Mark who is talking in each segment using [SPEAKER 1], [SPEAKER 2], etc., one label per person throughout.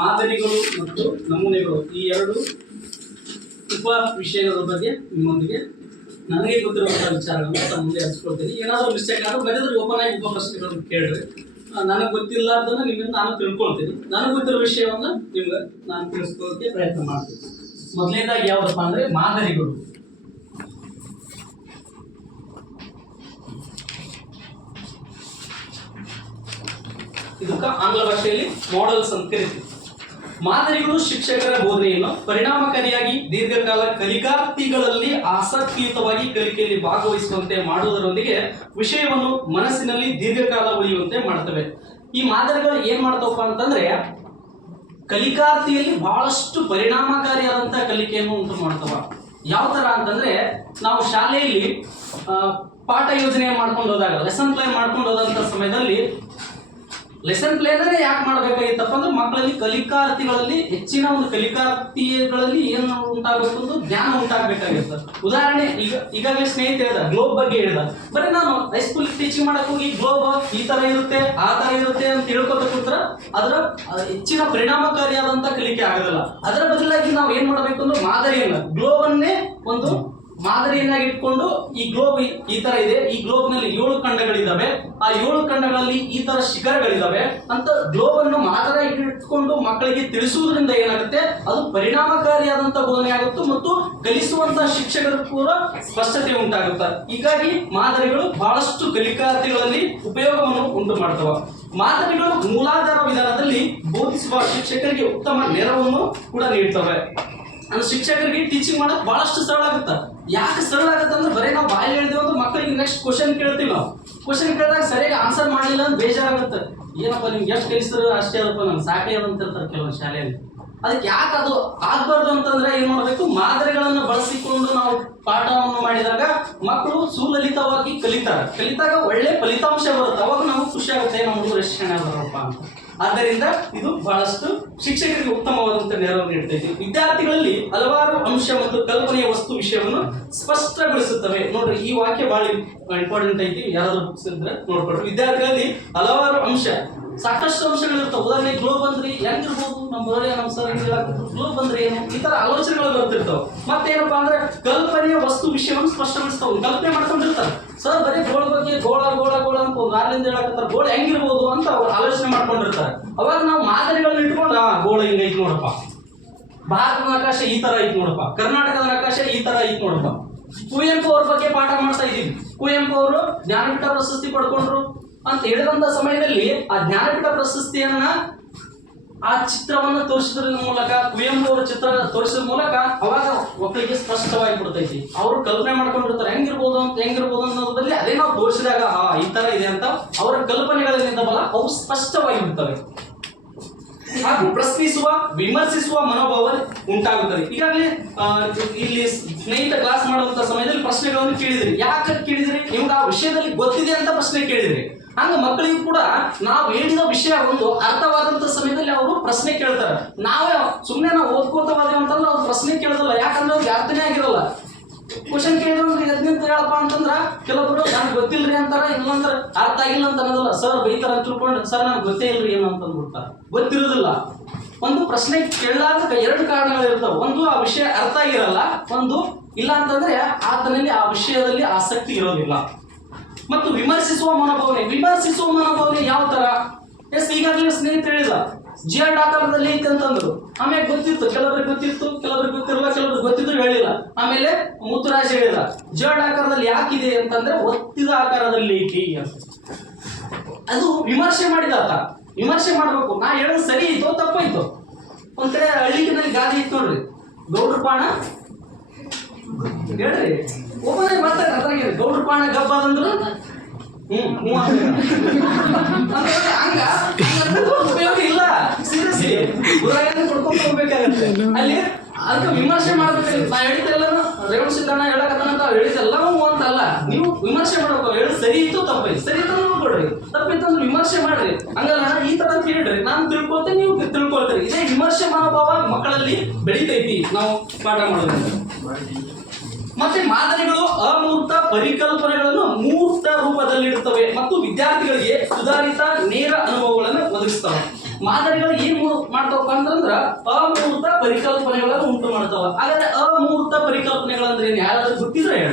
[SPEAKER 1] ಮಾದರಿಗಳು ಮತ್ತು ನಮೂನೆಗಳು ಈ ಎರಡು ಉಪ ವಿಷಯಗಳ ಬಗ್ಗೆ ನಿಮ್ಮೊಂದಿಗೆ ನನಗೆ ಗೊತ್ತಿರುವಂತಹ ವಿಚಾರಗಳನ್ನು ನಾನು ಮುಂದೆ ಹಂಚ್ಕೊಳ್ತೀನಿ. ಏನಾದರೂ ಮಿಸ್ಟೇಕ್ ಆದ್ರೆ ಬರೆದ್ರೆ ಓಪನ್ ಆಗಿ ಉಪ ಪ್ರಶ್ನೆಗಳನ್ನು ಕೇಳಿರಿ ನನಗೆ ಗೊತ್ತಿಲ್ಲ ನಿಮ್ಮಿಂದ ನಾನು ತಿಳ್ಕೊಳ್ತೀನಿ. ನನಗೆ ಗೊತ್ತಿರೋ ವಿಷಯವನ್ನು ನಿಮ್ಗೆ ನಾನು ತಿಳಿಸ್ಕೊಳ್ಳೋಕೆ ಪ್ರಯತ್ನ ಮಾಡ್ತೀನಿ. ಮೊದಲನೇದಾಗಿ ಯಾವುದಪ್ಪ ಅಂದರೆ ಮಾದರಿಗಳು. ಇದಕ್ಕೆ ಆಂಗ್ಲ ಭಾಷೆಯಲ್ಲಿ ಮಾಡೆಲ್ಸ್ ಅಂತ ಕರಿತೀವಿ. ಮಾದರಿಗಳು ಶಿಕ್ಷಕರ ಬೋಧನೆಯನ್ನು ಪರಿಣಾಮಕಾರಿಯಾಗಿ ದೀರ್ಘಕಾಲ ಕಲಿಕಾರ್ಥಿಗಳಲ್ಲಿ ಆಸಕ್ತಿಯುತವಾಗಿ ಕಲಿಕೆಯಲ್ಲಿ ಭಾಗವಹಿಸುವಂತೆ ಮಾಡುವುದರೊಂದಿಗೆ ವಿಷಯವನ್ನು ಮನಸ್ಸಿನಲ್ಲಿ ದೀರ್ಘಕಾಲ ಉಳಿಯುವಂತೆ ಮಾಡ್ತವೆ. ಈ ಮಾದರಿಗಳು ಏನ್ ಮಾಡ್ತವಪ್ಪ ಅಂತಂದ್ರೆ ಕಲಿಕಾರ್ಥಿಯಲ್ಲಿ ಬಹಳಷ್ಟು ಪರಿಣಾಮಕಾರಿಯಾದಂತಹ ಕಲಿಕೆಯನ್ನು ಉಂಟು ಮಾಡ್ತವ. ಯಾವ ತರ ಅಂತಂದ್ರೆ ನಾವು ಶಾಲೆಯಲ್ಲಿ ಪಾಠ ಯೋಜನೆ ಮಾಡ್ಕೊಂಡು ಹೋದಾಗ ಲೆಸನ್ ಪ್ಲಾನ್ ಮಾಡ್ಕೊಂಡು ಹೋದಂತ ಸಮಯದಲ್ಲಿ ಲೆಸನ್ ಪ್ಲೇನೇ ಯಾಕೆ ಮಾಡಬೇಕಾಗಿತ್ತಪ್ಪ ಅಂದ್ರೆ ಮಕ್ಕಳಲ್ಲಿ ಕಲಿಕಾರ್ಥಿಗಳಲ್ಲಿ, ಹೆಚ್ಚಿನ ಒಂದು ಕಲಿಕಾರ್ಥಿಗಳಲ್ಲಿ ಏನು ಉಂಟಾಗಬೇಕು ಒಂದು ಜ್ಞಾನ ಉಂಟಾಗಬೇಕಾಗಿತ್ತು. ಉದಾಹರಣೆ, ಈಗ, ಈಗಾಗಲೇ ಸ್ನೇಹಿತ ಹೇಳ್ದ ಗ್ಲೋಬ್ ಬಗ್ಗೆ ಹೇಳ್ದ ಬರೀ ನಾನು ಹೈಸ್ಕೂಲ್ ಟೀಚಿಂಗ್ ಮಾಡಕ್ ಹೋಗಿ ಗ್ಲೋಬ್ ಈ ತರ ಇರುತ್ತೆ, ಆ ತರ ಇರುತ್ತೆ ಅಂತ ತಿಳ್ಕೊತ ಕೂತ್ರ ಅದರ ಹೆಚ್ಚಿನ ಪರಿಣಾಮಕಾರಿಯಾದಂತ ಕಲಿಕೆ ಆಗೋದಿಲ್ಲ. ಅದರ ಬದಲಾಗಿ ನಾವು ಏನ್ ಮಾಡಬೇಕು ಅಂದ್ರೆ ಮಾದರಿಯನ್ನ ಗ್ಲೋಬ್ ಅನ್ನೇ ಒಂದು ಮಾದರಿಯನ್ನಾಗಿ ಇಟ್ಕೊಂಡು ಈ ಗ್ಲೋಬ್ ಈ- ತರ ಇದೆ. ಈ ಗ್ಲೋಬ್ನಲ್ಲಿ ಏಳು ಖಂಡಗಳಿದ್ದಾವೆ. ಆ ಏಳು ಖಂಡಗಳಲ್ಲಿ ಈ ತರ ಶಿಖರಗಳಿದ್ದಾವೆ. ಅಂತ ಗ್ಲೋಬ್ ಅನ್ನು ಮಾದರಿ ಇಟ್ಕೊಂಡು ಮಕ್ಕಳಿಗೆ ತಿಳಿಸುವುದರಿಂದ ಏನಾಗುತ್ತೆ? ಅದು ಪರಿಣಾಮಕಾರಿಯಾದಂತ ಬೋಧನೆ ಆಗುತ್ತೆ ಮತ್ತು ಕಲಿಸುವಂತಹ ಶಿಕ್ಷಕರು ಕೂಡ ಸ್ಪಷ್ಟತೆ ಉಂಟಾಗುತ್ತೆ. ಹೀಗಾಗಿ ಮಾದರಿಗಳು ಬಹಳಷ್ಟು ಕಲಿಕಾರ್ಥಿಗಳಲ್ಲಿ ಉಪಯೋಗವನ್ನು ಉಂಟು ಮಾಡ್ತವೆ. ಮಾದರಿಗಳು ಮೂಲಾಧಾರ ವಿಧಾನದಲ್ಲಿ ಬೋಧಿಸುವ ಶಿಕ್ಷಕರಿಗೆ ಉತ್ತಮ ನೆರವನ್ನು ಕೂಡ ನೀಡ್ತವೆ. ಅಂದ್ರೆ ಶಿಕ್ಷಕರಿಗೆ ಟೀಚಿಂಗ್ ಮಾಡಕ್ ಬಹಳಷ್ಟು ಸರಳ ಆಗುತ್ತೆ ಯಾಕೆ ಸರಳ ಆಗುತ್ತೆ ಅಂದ್ರೆ ಬರೀ ನಾವು ಬಾಯಿ ಹೇಳಿದ್ವಿ ಅಂದ್ರೆ ಮಕ್ಕಳಿಗೆ ನೆಕ್ಸ್ಟ್ ಕ್ವಶನ್ ಕೇಳ್ತೀವಿ ನಾವು. ಕ್ವಶನ್ ಕೇಳಿದಾಗ ಸರಿಯಾಗಿ ಆನ್ಸರ್ ಮಾಡಲಿಲ್ಲ ಅಂದ್ರೆ ಬೇಜಾರಾಗುತ್ತೆ. ಏನಪ್ಪ ನಿಮ್ಗೆ ಎಷ್ಟು ಕಲಿಸಿದ್ರು ಅಷ್ಟೇ ಅದಪ್ಪ ನಾನು ಸಾಕೇ ಅಂತ ಇರ್ತಾರೆ ಕೆಲವೊಂದು ಶಾಲೆಯಲ್ಲಿ. ಅದಕ್ಕೆ ಯಾಕೆ ಅದು ಆಗ್ಬಾರ್ದು ಅಂತಂದ್ರೆ ಏನ್ ಮಾಡಬೇಕು? ಮಾದರಿಗಳನ್ನು ಬಳಸಿಕೊಂಡು ನಾವು ಪಾಠವನ್ನು ಮಾಡಿದಾಗ ಮಕ್ಕಳು ಸುಲಲಿತವಾಗಿ ಕಲಿತಾರೆ. ಕಲಿತಾಗ ಒಳ್ಳೆ ಫಲಿತಾಂಶ ಬರುತ್ತೆ. ಅವಾಗ ನಾವು ಖುಷಿ ಆಗುತ್ತೆ ನಮ್ಮ ಹುಡುಗರು ಎಷ್ಟು ಅಂತ. ಆದ್ದರಿಂದ ಇದು ಬಹಳಷ್ಟು ಶಿಕ್ಷಕರಿಗೆ ಉತ್ತಮವಾದಂತಹ ನೆರವು ನೀಡ್ತೈತಿ. ವಿದ್ಯಾರ್ಥಿಗಳಲ್ಲಿ ಹಲವಾರು ಅಂಶ ಮತ್ತು ಕಲ್ಪನೆಯ ವಸ್ತು ವಿಷಯವನ್ನು ಸ್ಪಷ್ಟಗೊಳಿಸುತ್ತವೆ. ನೋಡ್ರಿ, ಈ ವಾಕ್ಯ ಬಹಳ ಇಂಪಾರ್ಟೆಂಟ್ ಐತಿ. ಯಾರಾದ್ರೂ ಬುಕ್ಸ್ ಇದ್ರೆ ನೋಡ್ಕೊಡ್ರಿ ವಿದ್ಯಾರ್ಥಿಗಳಲ್ಲಿ ಹಲವಾರು ಅಂಶ. ಸಾಕಷ್ಟು ಅಂಶಗಳಿರ್ತಾವೆ ಉದಾಹರಣೆ ಗ್ಲೋಬ್ ಅಂದ್ರೆ ಹೆಂಗಿರ್ಬೋದು ನಮ್ಮ ಬರೋದೇ ನಮ್ಮ ಸರ್ ಗ್ಲೋಬ್ ಅಂದ್ರೆ ಏನು? ಈ ತರ ಆಲೋಚನೆಗಳು ಬರ್ತಿರ್ತಾವೆ. ಮತ್ತೇನಪ್ಪಾ ಅಂದ್ರೆ ಕಲ್ಪನೆಯ ವಸ್ತು ವಿಷಯವನ್ನು ಸ್ಪಷ್ಟಗೊಳಿಸ್ತಾವೆ ಕಲ್ಪನೆ ಮಾಡ್ಕೊಂಡಿರ್ತಾರೆ. ಸರ್ ಬರೀ ಗೋಳ ಬಗ್ಗೆ ಗೋಳ ಗೋಳ ಗೋಳ ಅಂತ ಒಂದು ಆರ್ಲಿಂದ ಹೇಳಕತ್ತಾರೆ. ಗೋಳ ಹೆಂಗಿರ್ಬೋದು ಅಂತ ಅವ್ರು ಆಲೋಚನೆ ಮಾಡ್ಕೊಂಡಿರ್ತಾರೆ. ಅವಾಗ ನಾವು ಮಾದರಿಗಳನ್ನ ಇಟ್ಕೊಂಡು ಗೋಳ ಹಿಂಗೈತಿ ನೋಡಪ್ಪ. ಭಾರತದ ಆಕಾಶ ಈ ತರ ಐತಿ ನೋಡಪ್ಪ. ಕರ್ನಾಟಕದ ಆಕಾಶ ಈ ತರ ಐತಿ ನೋಡಪ್ಪ. ಕುವೆಂಪು ಅವ್ರ ಬಗ್ಗೆ ಪಾಠ ಮಾಡ್ತಾ ಇದೀವಿ ಕುವೆಂಪು ಅವರು ಜ್ಞಾನಪೀಠ ಪ್ರಶಸ್ತಿ ಪಡ್ಕೊಂಡ್ರು. ಅಂತ ಹೇಳಿದಂತ ಸಮಯದಲ್ಲಿ ಆ ಜ್ಞಾನಪೀಠ ಪ್ರಶಸ್ತಿಯನ್ನ ಆ ಚಿತ್ರವನ್ನ ತೋರಿಸಿದ್ರ ಮೂಲಕ ಕುವೆಂಪು ಅವರ ಚಿತ್ರ ತೋರಿಸಿದ ಮೂಲಕ ಅವಾಗ ಮಕ್ಕಳಿಗೆ ಸ್ಪಷ್ಟವಾಗಿ ಬಿಡ್ತೈತಿ. ಅವರು ಕಲ್ಪನೆ ಮಾಡ್ಕೊಂಡಿರ್ತಾರೆ. ಹೆಂಗಿರ್ಬೋದು ಅಂತ ಹೆಂಗಿರ್ಬೋದು ಅನ್ನೋದ್ರಲ್ಲಿ ಅದೇ ನಾವು ತೋರಿಸಿದಾಗ ಆ ಈ ತರ ಇದೆ ಅಂತ ಅವರ ಕಲ್ಪನೆಗಳೇನಿದ್ದಾವಲ್ಲ ಅವು ಸ್ಪಷ್ಟವಾಗಿ ಬಿಡ್ತವೆ. ಹಾಗೂ ಪ್ರಶ್ನಿಸುವ, ವಿಮರ್ಶಿಸುವ ಮನೋಭಾವ ಉಂಟಾಗುತ್ತದೆ. ಈಗಾಗಲೇ ಇಲ್ಲಿ ಸ್ನೇಹಿತ ಕ್ಲಾಸ್ ಮಾಡುವಂತ ಸಮಯದಲ್ಲಿ ಪ್ರಶ್ನೆಗಳನ್ನು ಕೇಳಿದ್ರಿ. ಯಾಕೆ ಕೇಳಿದ್ರಿ? ನಿಮ್ಗೆ ಆ ವಿಷಯದಲ್ಲಿ ಗೊತ್ತಿದೆ ಅಂತ ಪ್ರಶ್ನೆ ಕೇಳಿದ್ರಿ. ಹಂಗ ಮಕ್ಕಳಿಗೂ ಕೂಡ ನಾವು ಹೇಳಿದ ವಿಷಯ ಒಂದು ಅರ್ಥವಾದಂತ ಸಮಯದಲ್ಲಿ ಅವರು ಪ್ರಶ್ನೆ ಕೇಳ್ತಾರೆ. ನಾವೇ ಸುಮ್ಮನೆ ನಾವು ಓದ್ಕೋತವಾದ್ರೆ ಅಂತಂದ್ರೆ ಅವ್ರು ಪ್ರಶ್ನೆ ಕೇಳೋದಲ್ಲ. ಯಾಕಂದ್ರೆ ಅವ್ರಿಗೆ ಅರ್ಥನೇ ಆಗಿರಲ್ಲ. ಕ್ವಶನ್ ಕೇಳಿದ್ರೆ ಎದ್ನಿಂತ ಹೇಳಪ್ಪ ಅಂತಂದ್ರ ಕೆಲವೊಬ್ರು ನನ್ಗೆ ಗೊತ್ತಿಲ್ರಿ ಅಂತಾರ ಇನ್ನೊಂದ್ರ ಅರ್ಥ ಆಗಿಲ್ಲ ಅಂತ ಅನ್ನೋದಿಲ್ಲ. ಸರ್, ಬೈತಾರ ಅಂತ ತಿಳ್ಕೊಂಡು, ಸರ್ ನನಗೆ ಗೊತ್ತೇ ಇಲ್ರಿ ಏನು ಅಂತ ಅಂದ್ಬಿಡ್ತಾರ. ಗೊತ್ತಿರೋದಿಲ್ಲ. ಒಂದು ಪ್ರಶ್ನೆ ಕೇಳಲಾದ ಎರಡು ಕಾರಣಗಳಿರ್ತಾವೆ ಒಂದು, ಆ ವಿಷಯ ಅರ್ಥ ಆಗಿರಲ್ಲ. ಒಂದು, ಇಲ್ಲ ಅಂತಂದ್ರೆ ಆತನಲ್ಲಿ ಆ ವಿಷಯದಲ್ಲಿ ಆಸಕ್ತಿ ಇರೋದಿಲ್ಲ. ಮತ್ತು ವಿಮರ್ಶಿಸುವ ಮನೋಭಾವನೆ. ವಿಮರ್ಶಿಸುವ ಮನೋಭಾವನೆ ಯಾವ ತರ? ಎಸ್, ಈಗಾಗಲೇ ಸ್ನೇಹಿತ ಹೇಳಿದ ಜಿಯರ್ ಆಕಾರದಲ್ಲಿ ಐತೆ ಅಂತಂದ್ರು. ಆಮೇಲೆ ಗೊತ್ತಿತ್ತು, ಕೆಲವರಿಗೆ ಗೊತ್ತಿತ್ತು, ಕೆಲವರಿಗೆ ಗೊತ್ತಿರಲ್ಲ, ಕೆಲವರಿಗೆ ಗೊತ್ತಿದ್ರು ಹೇಳಿಲ್ಲ. ಆಮೇಲೆ ಮುತ್ತುರಾಜ ಹೇಳಿದ ಜಿಯರ್ ಆಕಾರದಲ್ಲಿ ಯಾಕಿದೆ ಅಂತಂದ್ರೆ ಒತ್ತಿದ ಆಕಾರದಲ್ಲಿ ಐತಿ ಅಂತ. ಅದು ವಿಮರ್ಶೆ ಮಾಡಿದ ವಿಮರ್ಶೆ ಮಾಡ್ಬೇಕು. ನಾ ಹೇಳೋದು ಸರಿ ಐತೋ ತಪ್ಪಾಯ್ತು. ಒಂದ್ ಕಡೆ ಹಳ್ಳಿಗಿನಲ್ಲಿ ಗಾದಿ ಇತ್ತು ನೋಡ್ರಿ. ಗೌಡ್ರ ಪಾಣ ಹೇಳ್ರಿ. ಒಬ್ಬನೇ ಮಾತಾಡ ಅದ್ರಾಗೆ ಗೌಡ್ರ ಪಾಣ ಗಬ್ಬ ಅಂದ್ರು? ಹ್ಮ್ ಹಂಗ. ಸೀರಿಯಸ್ಲಿ ಊರಾಗ ಕೊಡ್ಕೊಂಡ್ ಹೋಗ್ಬೇಕಾಗತ್ತೆ ಅಲ್ಲಿ ಅದಕ್ಕೆ ವಿಮರ್ಶೆ ಮಾಡ್ಬೇಕು. ನಾ ಹೇಳಿದ್ದೆಲ್ಲನೂ ರೇವಣ ಸಿದ್ದಣ್ಣ ಹೇಳಕತ್ತಾನಂತ ಹೇಳಿದ್ದೆಲ್ಲವೂ ಹ್ಞೂ ಅಂತ ಅಲ್ಲ ನೀವು ವಿಮರ್ಶೆ ಮಾಡ್ಬೇಕು. ಹೇಳಿ ಸರಿ ಇತ್ತು ತಪ್ಪೈತಿ ಸರಿ ಇತ್ತು ನೋಡ್ಕೊಡ್ರಿ ತಪ್ಪಿತ್ತಂದ್ರೆ ವಿಮರ್ಶೆ ಮಾಡ್ರಿ. ಹಂಗಲ್ಲ, ಈ ತರ ಅಂತ ಹೇಳ್ರಿ ನಾನು ತಿಳ್ಕೊಳ್ತೇನೆ, ನೀವು ತಿಳ್ಕೊಳ್ತೀರಿ. ಇದೇ ವಿಮರ್ಶೆ ಮನೋಭಾವ ಮಕ್ಕಳಲ್ಲಿ ಬೆಳಿತೈತಿ ನಾವು ಪಾಠ ಮಾಡೋದ್ರಿಂದ. ಮತ್ತೆ ಮಾದರಿಗಳು ಅಮೂರ್ತ ಪರಿಕಲ್ಪನೆಗಳನ್ನು ಮೂರ್ತ ರೂಪದಲ್ಲಿಡುತ್ತವೆ ಮತ್ತು ವಿದ್ಯಾರ್ಥಿಗಳಿಗೆ ಸುಧಾರಿತ ನೇರ ಅನುಭವಗಳನ್ನು ಒದಗಿಸ್ತವೆ. ಮಾದರಿಗಳು ಏನ್ ಮೂರು ಮಾಡ್ತಾವಪ್ಪ ಅಂತಂದ್ರ ಅಮೂರ್ತ ಪರಿಕಲ್ಪನೆಗಳನ್ನು ಉಂಟು ಮಾಡ್ತಾವ. ಹಾಗಾದ್ರೆ ಅಮೂರ್ತ ಪರಿಕಲ್ಪನೆಗಳಂದ್ರೆ ಏನ್ ಯಾರಾದ್ರೂ ಗೊತ್ತಿದ್ರೆ ಹೇಳ.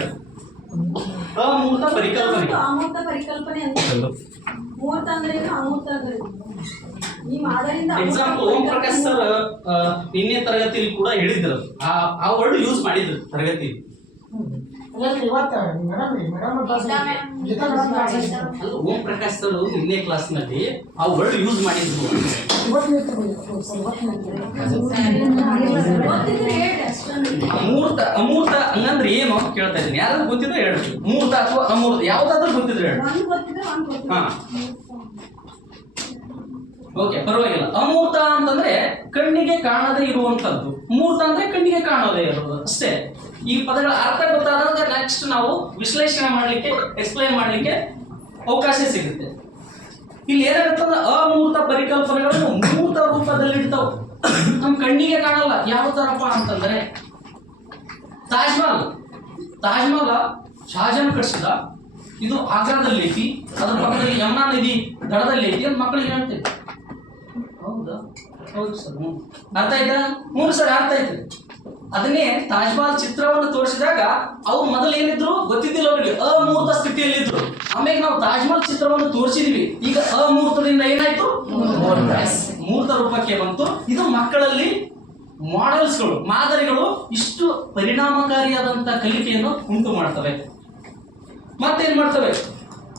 [SPEAKER 1] ಅಮೂರ್ತ ಪರಿಕಲ್ಪನೆ
[SPEAKER 2] ಅಮೂರ್ತ ಪರಿಕಲ್ಪನೆ ಅಂತ ಮೂರ್ತ ಅಂದ್ರೆ ಏನು? ಅಮೂರ್ತ ಅಂದ್ರೆ
[SPEAKER 1] ಎಕ್ಸಾಂಪಲ್ ಓಂ ಪ್ರಕಾಶ್ ಸರ್ ನಿನ್ನೆ ತರಗತಿಯಲ್ಲಿ ಕೂಡ ಹೇಳಿದ್ರು. ಆ ಆ ವರ್ಡ್ ಯೂಸ್ ಮಾಡಿದ್ರು. ತರಗತಿ. ಓಂ ಪ್ರಕಾಶ್ ಸರ್ ನಿನ್ನೆ ಕ್ಲಾಸ್ನಲ್ಲಿ ಆ ವರ್ಡ್ ಯೂಸ್ ಮಾಡಿದ್ರು. ಅಮೂರ್ತ ಅಮೂರ್ತ ಹಂಗಂದ್ರೆ ಏನು ಅಂತ ಕೇಳ್ತಾ ಇದ್ದೀನಿ. ಯಾರಾದ್ರೂ ಗೊತ್ತಿದ್ರೆ ಹೇಳಿ ಮೂರ್ತ ಅಥವಾ ಅಮೂರ್ತ ಯಾವ್ದಾದ್ರು ಗೊತ್ತಿದ್ರೆ ಹೇಳಿ
[SPEAKER 2] ಒಂದ್ ಗೊತ್ತಿದ್ರೆ ಒಂದ್
[SPEAKER 1] ಹಾ. ಓಕೆ ಪರವಾಗಿಲ್ಲ. ಅಮೂರ್ತ ಅಂತಂದ್ರೆ ಕಣ್ಣಿಗೆ ಕಾಣದೇ ಇರುವಂತದ್ದು ಮೂರ್ತ ಅಂದ್ರೆ ಕಣ್ಣಿಗೆ ಕಾಣೋದೇ ಇರೋದು. ಅಷ್ಟೇ. ಈ ಪದಗಳ ಅರ್ಥ ಗೊತ್ತಾದಾಗ ನೆಕ್ಸ್ಟ್ ನಾವು ವಿಶ್ಲೇಷಣೆ ಮಾಡಲಿಕ್ಕೆ ಎಕ್ಸ್ಪ್ಲೈನ್ ಮಾಡಲಿಕ್ಕೆ ಅವಕಾಶ ಸಿಗುತ್ತೆ. ಇಲ್ಲಿ ಏನಾಗುತ್ತಂದ್ರೆ ಅಮೂರ್ತ ಪರಿಕಲ್ಪನೆಗಳನ್ನು ಮೂರ್ತ ರೂಪದಲ್ಲಿ ಇಡ್ತಾವ ನಮ್ ಕಣ್ಣಿಗೆ ಕಾಣಲ್ಲ, ಯಾವ ತರಪ್ಪ ಅಂತಂದ್ರೆ, ತಾಜ್ಮಹಲ್. ತಾಜ್ಮಹಲ್ ತಾಜ್ ಮಹಲ್ ಶಹಜಾನ್ ಕಟ್ಸಿದ ಇದು ಆಗ್ರಾದಲ್ಲಿ ಐತಿ, ಅದ್ರ ಪಕ್ಕದಲ್ಲಿ ಯಮುನಾ ನದಿ ದಡದಲ್ಲಿ ಐತಿ ಅಂತ ಮಕ್ಕಳಿಗೆ ಹೇಳ್ತೇವೆ ಹೌದಾ? ಹೌದು ಸರ್ ಹ್ಞೂ ಅರ್ಥ ಆಯ್ತಾ? ಹ್ಞೂ ಸರ್, ಅರ್ಥ ಆಯ್ತು. ಅದನ್ನೇ ತಾಜ್ಮಹಲ್ ಚಿತ್ರವನ್ನು ತೋರಿಸಿದಾಗ ಅವ್ರು ಮೊದಲು ಏನಿದ್ರು ಗೊತ್ತಿದ್ದಿಲ್ಲ ಅವರಿಗೆ. ಅಮೂರ್ತ ಸ್ಥಿತಿಯಲ್ಲಿದ್ರು. ಆಮೇಲೆ ನಾವು ತಾಜ್ಮಹಲ್ ಚಿತ್ರವನ್ನು ತೋರಿಸಿದ್ವಿ. ಈಗ ಅಮೂರ್ತದಿಂದ ಏನಾಯ್ತು? ಮೂರ್ತ ರೂಪಕ್ಕೆ ಬಂತು. ಇದು ಮಕ್ಕಳಲ್ಲಿ ಮಾಡೆಲ್ಸ್ಗಳು ಮಾದರಿಗಳು ಇಷ್ಟು ಪರಿಣಾಮಕಾರಿಯಾದಂತ ಕಲಿಕೆಯನ್ನು ಉಂಟು ಮಾಡ್ತವೆ. ಮತ್ತೇನ್ ಮಾಡ್ತವೆ?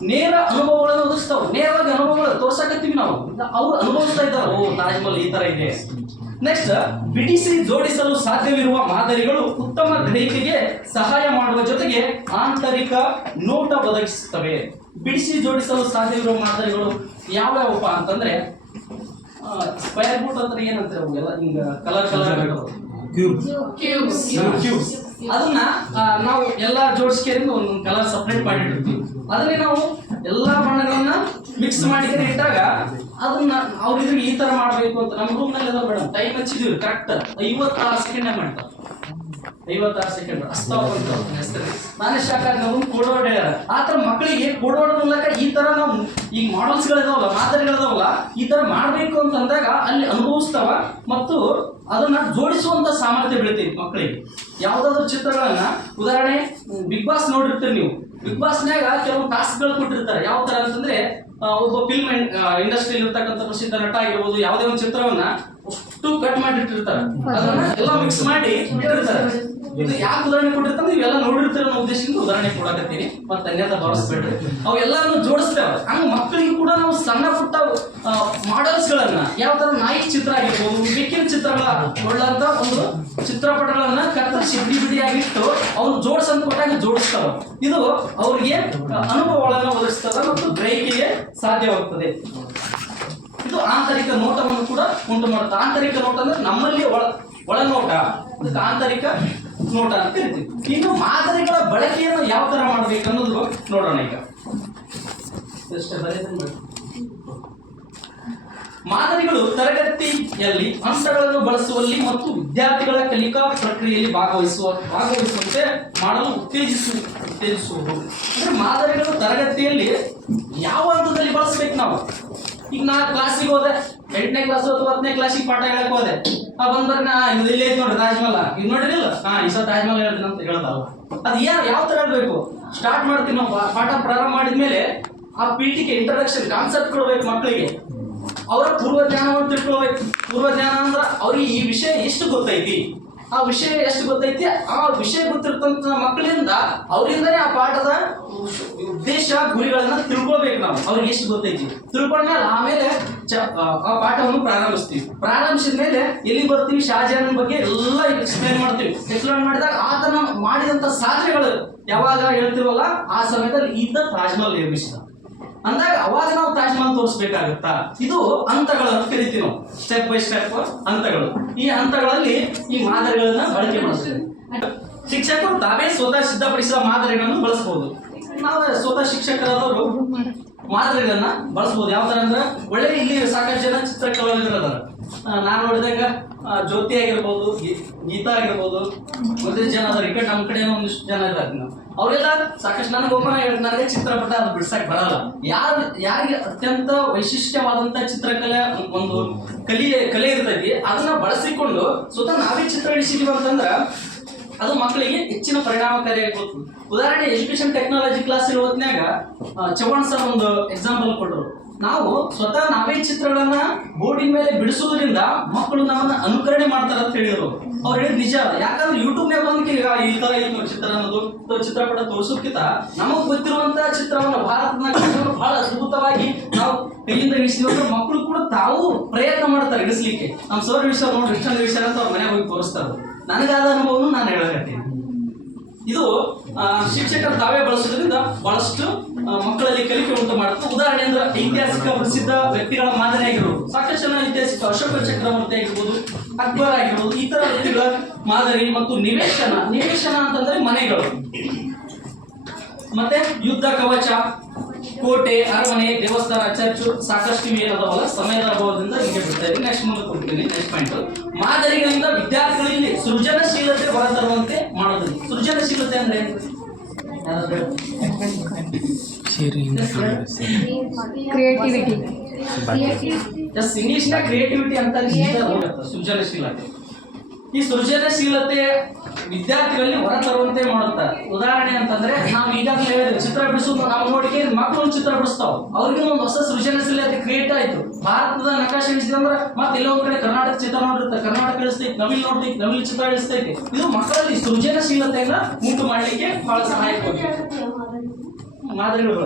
[SPEAKER 1] ನೇರ ಅನುಭವಗಳನ್ನು ಒದಗಿಸ್ತಾವೆ. ನೇರವಾಗಿ ಅನುಭವಗಳು ತೋರ್ಸಕತ್ತೀವಿ ನಾವು. ಅವ್ರು ಅನುಭವಿಸ್ತಾ ಇದ್ದಾರೆ. ಓ ತಾಜ್ಮಹಲ್ ಈ ತರ ಇದೆ. ನೆಕ್ಸ್ಟ್ ಬಿಡಿಸಿ ಜೋಡಿಸಲು ಸಾಧ್ಯವಿರುವ ಮಾದರಿಗಳು ಉತ್ತಮ ಗ್ರಹಿಕೆಗೆ ಸಹಾಯ ಮಾಡುವ ಜೊತೆಗೆ ಆಂತರಿಕ ನೋಟ ಒದಗಿಸುತ್ತವೆ. ಬಿಡಿಸಿ ಜೋಡಿಸಲು ಸಾಧ್ಯವಿರುವ ಮಾದರಿಗಳು ಯಾವ್ಯಾವಪ್ಪ ಅಂತಂದ್ರೆ ಸ್ಕ್ವೇರ್ ಬೂಟ್ ಅಂದ್ರೆ ಏನಂತಾರೆ ಅವೆಲ್ಲ ಹಿಂಗ ಕಲರ್ ಕಲರ್ ಕ್ಯೂಬ್ಸ್ ಅದನ್ನ ನಾವು ಎಲ್ಲ ಜೋಡಿಸ್ಕೇರಿಂದ ಒಂದೊಂದು ಕಲರ್ ಸಪ್ರೇಟ್ ಇಡ್ತೀವಿ ಅದನ್ನೇ ನಾವು ಎಲ್ಲಾ ಬಣ್ಣಗಳನ್ನ ಮಿಕ್ಸ್ ಮಾಡಿ ಇಟ್ಟಾಗ ಅದನ್ನ ಅವ್ರಿಗೆ ಈ ತರ ಮಾಡ್ಬೇಕು ಅಂತ ನಮ್ಮ ರೂಮ್ನಲ್ಲಿ ಮೇಡಮ್ ಟೈಮ್ ಹಚ್ಚಿದೀವಿ ಕರೆಕ್ಟ್ ಐವತ್ತಾರು ಸೆಕೆಂಡ್ ಮಾಡ್ತಾರೆ. ಐವತ್ತಾರು ಸೆಕೆಂಡ್ ಅಸ್ತಾವ ನಾನೇ ಶಾಕ್ ಆಗಿ ನಾವು ಕೋಡೋಡ್ ಹೇಳ್ಯಾರ ಆ ತರ ಮಕ್ಕಳಿಗೆ ಕೋಡೋಡ್ ಮೂಲಕ ಈ ತರ ನಾವು ಈ ಮಾಡಲ್ಸ್ ಗಳಿದಾವಲ್ಲ, ಮಾದರಿಗಳಿದಾವಲ್ಲ, ಈ ತರ ಮಾಡ್ಬೇಕು ಅಂತ ಅಂದಾಗ ಅಲ್ಲಿ ಅನುಭವಿಸ್ತಾವ ಮತ್ತು ಅದನ್ನ ಜೋಡಿಸುವಂತ ಸಾಮರ್ಥ್ಯ ಬೆಳಿತೈತಿ ಮಕ್ಕಳಿಗೆ ಯಾವ್ದಾದ್ರು ಚಿತ್ರಗಳನ್ನ, ಉದಾಹರಣೆ ಬಿಗ್ ಬಾಸ್ ನೋಡಿರ್ತೀರಿ ನೀವು. ಬಿಗ್ ಬಾಸ್ನ್ಯಾಗ ಕೆಲವು ಟಾಸ್ಕ್ಗಳು ಕೊಟ್ಟಿರ್ತಾರೆ. ಯಾವ ತರ ಅಂತಂದ್ರೆ ಒಬ್ಬ ಫಿಲ್ಮ್ ಇಂಡಸ್ಟ್ರಿಯಲ್ಲಿ ಇರ್ತಕ್ಕಂಥ ಪ್ರಸಿದ್ಧ ನಟ ಆಗಿರ್ಬೋದು ಯಾವುದೇ ಒಂದು ಚಿತ್ರವನ್ನ ಅಷ್ಟು ಕಟ್ ಮಾಡಿಟ್ಟಿರ್ತಾರೆ. ಅದನ್ನ ಎಲ್ಲ ಮಿಕ್ಸ್ ಮಾಡಿ ಇಟ್ಟಿರ್ತಾರೆ. ಇದು ಯಾಕೆ ಉದಾಹರಣೆ ಕೊಟ್ಟಿರ್ತಾರೆ ಇವೆಲ್ಲ ನೋಡಿರ್ತೀರ ಅನ್ನೋ ಉದ್ದೇಶದಿಂದ ಉದಾಹರಣೆ ಕೊಡಕತ್ತೀನಿ. ಮತ್ತೆ ಅನ್ಯತ ಭಾವಿಸ್ಬೇಡ್ರಿ. ಅವೆಲ್ಲಾನು ಜೋಡಿಸ್ತೇವೆ ಹಂಗ ಮಕ್ಕಳಿಗೆ ಕೂಡ ನಾವು ಸಣ್ಣ ಪುಟ್ಟ ಮಾಡೆಲ್ಸ್ ಗಳನ್ನ ಯಾವ ತರ ನಾಯಿ ಚಿತ್ರ ಆಗಿರ್ಬೋದು ಬೆಕ್ಕಿನ ಚಿತ್ರಗಳ ಒಳ್ಳಂತ ಒಂದು ಚಿತ್ರಪಟಗಳನ್ನ ಕತ್ತರಿಸಿ ಬಿಡಿ ಬಿಡಿಯಾಗಿಟ್ಟು ಅವ್ರು ಜೋಡಿಸಂತ ಕೊಟ್ಟಾಗ ಜೋಡಿಸ್ತಾವ ಇದು ಅವ್ರಿಗೆ ಅನುಭವಗಳನ್ನ ಒದಗಿಸ್ತದ ಮತ್ತು ಗ್ರಹಿಕೆಗೆ ಸಾಧ್ಯವಾಗ್ತದೆ. ಇದು ಆಂತರಿಕ ನೋಟವನ್ನು ಕೂಡ ಉಂಟು ಮಾಡುತ್ತೆ. ಆಂತರಿಕ ನೋಟ ಅಂದ್ರೆ ನಮ್ಮಲ್ಲಿ ಒಳ ಒಳನೋಟ. ಅದಕ್ಕೆ ಆಂತರಿಕ ನೋಟ ಅಂತ ಕರಿತೀವಿ. ಇನ್ನು ಮಾದರಿಗಳ ಬಳಕೆಯನ್ನು ಯಾವ ತರ ಮಾಡ್ಬೇಕು ಅನ್ನೋದು ನೋಡೋಣ ಈಗ. ಮಾದರಿಗಳು ತರಗತಿಯಲ್ಲಿ ಅಂಶಗಳನ್ನು ಬಳಸುವಲ್ಲಿ ಮತ್ತು ವಿದ್ಯಾರ್ಥಿಗಳ ಕಲಿಕಾ ಪ್ರಕ್ರಿಯೆಯಲ್ಲಿ ಭಾಗವಹಿಸುವ ಭಾಗವಹಿಸುವಂತೆ ಮಾಡಲು ಉತ್ತೇಜಿಸು ಉತ್ತೇಜಿಸುವುದು. ಅಂದ್ರೆ ಮಾದರಿಗಳು ತರಗತಿಯಲ್ಲಿ ಯಾವ ಹಂತದಲ್ಲಿ ಬಳಸ್ಬೇಕು ನಾವು? ಈಗ ನಾ ಕ್ಲಾಸಿಗೆ ಹೋದೆ, ಎಂಟನೇ ಕ್ಲಾಸ್ ಅಥವಾ ಹತ್ತನೇ ಕ್ಲಾಸಿಗೆ ಪಾಠ ಹೇಳಕ್ ಹೋದೆ. ಆ ಬಂದ್ಬರ್ಗ ನಾ ಇದು ಇಲ್ಲೇ ನೋಡ್ರಿ, ತಾಜ್ಮಹಲ್. ಇದು ನೋಡಿರಿಲ್ಲ ಹಾ, ಈ ಸಲ ಹೇಳ್ತೀನಿ ಅಂತ ಹೇಳ್ದವ ಅದ್ ಯಾವ ಯಾವ ತರ ಹೇಳ್ಬೇಕು? ಸ್ಟಾರ್ಟ್ ಮಾಡ್ತೀನಿ ನಾವು ಪಾಠ ಪ್ರಾರಂಭ ಮಾಡಿದ್ಮೇಲೆ ಆ ಪೀಠಿಗೆ ಇಂಟ್ರಡಕ್ಷನ್ ಕಾನ್ಸೆಪ್ಟ್ ಕೊಡ್ಬೇಕು ಮಕ್ಕಳಿಗೆ ಅವರ ಪೂರ್ವ ಜ್ಞಾನವನ್ನು ತಿಳ್ಕೊಳ್ಬೇಕು ಪೂರ್ವ ಜ್ಞಾನ ಅಂದ್ರ ಅವ್ರಿಗೆ ಈ ವಿಷಯ ಎಷ್ಟು ಗೊತ್ತೈತಿ? ಆ ವಿಷಯ ಎಷ್ಟು ಗೊತ್ತೈತಿ? ಆ ವಿಷಯ ಗೊತ್ತಿರ್ತಂತ ಮಕ್ಕಳಿಂದ ಅವರಿಂದನೇ ಆ ಪಾಠದ ಉದ್ದೇಶ, ಗುರಿಗಳನ್ನ ತಿಳ್ಕೋಬೇಕು ನಾವು. ಅವ್ರಿಗೆ ಎಷ್ಟು ಗೊತ್ತೈತಿ? ತಿಳ್ಕೊಂಡ್ಮೇಲೆ ಆಮೇಲೆ ಆ ಪಾಠವನ್ನು ಪ್ರಾರಂಭಿಸ್ತೀವಿ. ಪ್ರಾರಂಭಿಸಿದ ಮೇಲೆ ಎಲ್ಲಿ ಬರ್ತೀವಿ? ಶಾಜಹಾನ್ ಬಗ್ಗೆ ಎಲ್ಲ ಎಕ್ಸ್ಪ್ಲೇನ್ ಮಾಡ್ತೀವಿ. ಎಕ್ಸ್ಪ್ಲೇನ್ ಮಾಡಿದಾಗ ಆತನ ಮಾಡಿದಂತ ಸಾಧನೆಗಳು ಯಾವಾಗ ಹೇಳ್ತೀವಲ್ಲ? ಆ ಸಮಯದಲ್ಲಿ ಈತ ತಾಜ್ಮಹಲ್ ನಿರ್ಮಿಸಿದ. ಅಂದಾಗ ಅವಾಗ ನಾವು ತಾಜ್ ಮಹಲ್ ತೋರಿಸ್ಬೇಕಾಗುತ್ತಾ? ಇದು ಹಂತಗಳು ಅಂತ ಕರಿತೀವಿ ನಾವು. ಸ್ಟೆಪ್ ಬೈ ಸ್ಟೆಪ್ ಹಂತಗಳು. ಈ ಹಂತಗಳಲ್ಲಿ ಈ ಮಾದರಿಗಳನ್ನ ಬಳಕೆ ಮಾಡ್ತೀವಿ. ಶಿಕ್ಷಕರು ತಾವೇ ಸ್ವತಃ ಸಿದ್ಧಪಡಿಸಿದ ಮಾದರಿಗಳನ್ನು ಬಳಸಬಹುದು ನಾವು ಸ್ವತಃ ಶಿಕ್ಷಕರಾದವರು ಮಾದರಿಗಳನ್ನ ಬಳಸ್ಬೋದು. ಯಾವ ತರ ಅಂದ್ರೆ ಒಳ್ಳೆ ಇಲ್ಲಿ ಸಾಕಷ್ಟು ಜನ ಚಿತ್ರಕಲಾವಿದರದಾರ. ನಾನು ನೋಡಿದಾಗ ಜ್ಯೋತಿ ಆಗಿರ್ಬೋದು ಗೀತಾ ಆಗಿರ್ಬೋದು ಒಂದಿಷ್ಟು ಜನ ಅದಾರ. ನಮ್ಮ ಕಡೆ ಒಂದಿಷ್ಟು ಜನ ಇದ್ದಾರೆ ಅವರೆಲ್ಲ ಸಾಕಷ್ಟು ನನಗೆ ಓಪನ್ ಆಗಿ ನನಗೆ ಚಿತ್ರಪಟ ಅದು ಬಿಡ್ಸಕ್ ಬರಲ್ಲ. ಯಾರು, ಯಾರಿಗೆ ಅತ್ಯಂತ ವೈಶಿಷ್ಟ್ಯವಾದಂತ ಚಿತ್ರಕಲೆ ಒಂದು ಕಲಿ, ಕಲೆ ಇರ್ತೈತಿ, ಅದನ್ನ ಬಳಸಿಕೊಂಡು ಸ್ವತಃ ನಾವೇ ಚಿತ್ರ ಇಳಿಸಿದೀವಿ ಅಂತಂದ್ರ ಅದು ಮಕ್ಕಳಿಗೆ ಹೆಚ್ಚಿನ ಪರಿಣಾಮಕಾರಿ ಆಗ್ಬೋದು ಉದಾಹರಣೆ ಎಜುಕೇಶನ್ ಟೆಕ್ನಾಲಜಿ ಕ್ಲಾಸ್ ಇರೋ ಚವ್ಹಾಣ್ ಸರ್ ಒಂದು ಎಕ್ಸಾಂಪಲ್ ಕೊಟ್ಟರು ನಾವು ಸ್ವತಃ ನಾವೇ ಚಿತ್ರಗಳನ್ನ ಬೋರ್ಡಿನ ಮೇಲೆ ಬಿಡಿಸೋದ್ರಿಂದ ಮಕ್ಕಳು ನಮ್ಮನ್ನ ಅನುಕರಣೆ ಮಾಡ್ತಾರ ಅಂತ ಹೇಳಿದ್ರು. ಅವ್ರು ಹೇಳಿದ ನಿಜ. ಯಾಕಂದ್ರೆ ಯೂಟ್ಯೂಬ್ನಾಗ ಬಂದ್ ಈಗ ಈ ತರ ಏನು ಚಿತ್ರ ಅನ್ನೋದು ಚಿತ್ರಪಟ ತೋರಿಸೋಕ್ಕಿಂತ ನಮಗ್ ಗೊತ್ತಿರುವಂತ ಚಿತ್ರವನ್ನ ಭಾರತದ ಬಹಳ ಅದ್ಭುತವಾಗಿ ನಾವು ಕೈಯಿಂದ ಇಳಿಸಿದ್ರೆ ಮಕ್ಕಳು ಕೂಡ ತಾವು ಪ್ರಯತ್ನ ಮಾಡ್ತಾರೆ ಇಳಿಸ್ಲಿಕ್ಕೆ ನಮ್ಮ ಸೌರ ವಿಷಯ ನೋಡಿ, ಇಷ್ಟೊಂದು ವಿಷಯ ಅಂತ ಅವ್ರ ಮನೆಗೆ ಹೋಗಿ ತೋರಿಸ್ತಾರೆ. ನನಗಾದ ಅನುಭವನು ನಾನು ಹೇಳಕತ್ತೀನಿ. ಇದು ಶಿಕ್ಷಕರು ತಾವೇ ಬಳಸೋದ್ರಿಂದ ಬಹಳಷ್ಟು ಮಕ್ಕಳಲ್ಲಿ ಕಲಿಕೆ ಉಂಟು ಮಾಡುತ್ತೆ. ಉದಾಹರಣೆ ಅಂದ್ರೆ ಐತಿಹಾಸಿಕ ಪ್ರಸಿದ್ಧ ವ್ಯಕ್ತಿಗಳ ಮಾದರಿ ಸಾಕಷ್ಟು ಜನ ಐತಿಹಾಸಿಕ ಅಶೋಕ ಚಕ್ರವರ್ತಿ ಆಗಿರ್ಬೋದು, ಅಕ್ಬರ್ ಆಗಿರ್ಬೋದು, ಈ ತರ ವ್ಯಕ್ತಿಗಳ ಮಾದರಿ ಮತ್ತು ನಿವೇಶನ. ನಿವೇಶನ ಅಂತಂದ್ರೆ ಮನೆಗಳು. ಮತ್ತೆ ಯುದ್ಧ ಕವಚ, ಕೋಟೆ, ಅರಮನೆ, ದೇವಸ್ಥಾನ, ಚರ್ಚು, ಸಾಕಷ್ಟು ಏನದವಲ್ಲ ಸಮಯದ ಅಭಾವದಿಂದ ನಿಮಗೆ ಬಿಡ್ತಾ ಇದ್ದೀನಿ ನೆಕ್ಸ್ಟ್ ಮುಂದೆ ಕೊಡ್ತೀನಿ ನೆಕ್ಸ್ಟ್ ಪಾಯಿಂಟ್ ಮಾದರಿಗಳಿಂದ ವಿದ್ಯಾರ್ಥಿಗಳಲ್ಲಿ ಸೃಜನಶೀಲತೆ ಹೊರತರುವಂತೆ ಮಾಡೋದು. ಸೃಜನಶೀಲತೆ ಅಂದ್ರೆ ಹೇಳಿ?
[SPEAKER 3] ಕ್ರಿಯೇಟಿವಿಟಿ
[SPEAKER 1] ಜಸ್ಟ್ ಇಂಗ್ಲಿಷ್ನ ಕ್ರಿಯೇಟಿವಿಟಿ ಅಂತ ಸೃಜನಶೀಲತೆ. ಈ ಸೃಜನಶೀಲತೆ ವಿದ್ಯಾರ್ಥಿಗಳಲ್ಲಿ ಹೊರ ತರುವಂತೆ ಮಾಡುತ್ತಾರೆ ಉದಾಹರಣೆ ಅಂತಂದ್ರೆ ನಾವು ಈಗಾಗಲೇ ಹೇಳಿದ್ರೆ ಚಿತ್ರ ಬಿಡಿಸೋದು ನಾವು ನೋಡಿಕೆ ಮಕ್ಕಳು ಚಿತ್ರ ಬಿಡಿಸ್ತಾವ. ಅವ್ರಿಗೆ ಒಂದು ಹೊಸ ಸೃಜನಶೀಲತೆ ಕ್ರಿಯೇಟ್ ಆಯ್ತು. ಭಾರತದ ನಕಾಶೆ ಅಂದ್ರೆ ಮತ್ತೆ ಎಲ್ಲೋ ಕಡೆ ಕರ್ನಾಟಕ ಚಿತ್ರ ನೋಡಿರುತ್ತೆ. ಕರ್ನಾಟಕ ಇಳಿಸ್ತೈತಿ ನವಿಲ್ ನೋಡ್ತೈತಿ ನವಿಲ್ ಚಿತ್ರ ಇಳಿಸ್ತೈತಿ. ಇದು ಮಕ್ಕಳಲ್ಲಿ ಸೃಜನಶೀಲತೆಯನ್ನ ಉಂಟು ಮಾಡಲಿಕ್ಕೆ ಬಹಳ ಸಹಾಯಕವಾಗಿದೆ. ಮಾದರಿಗಳು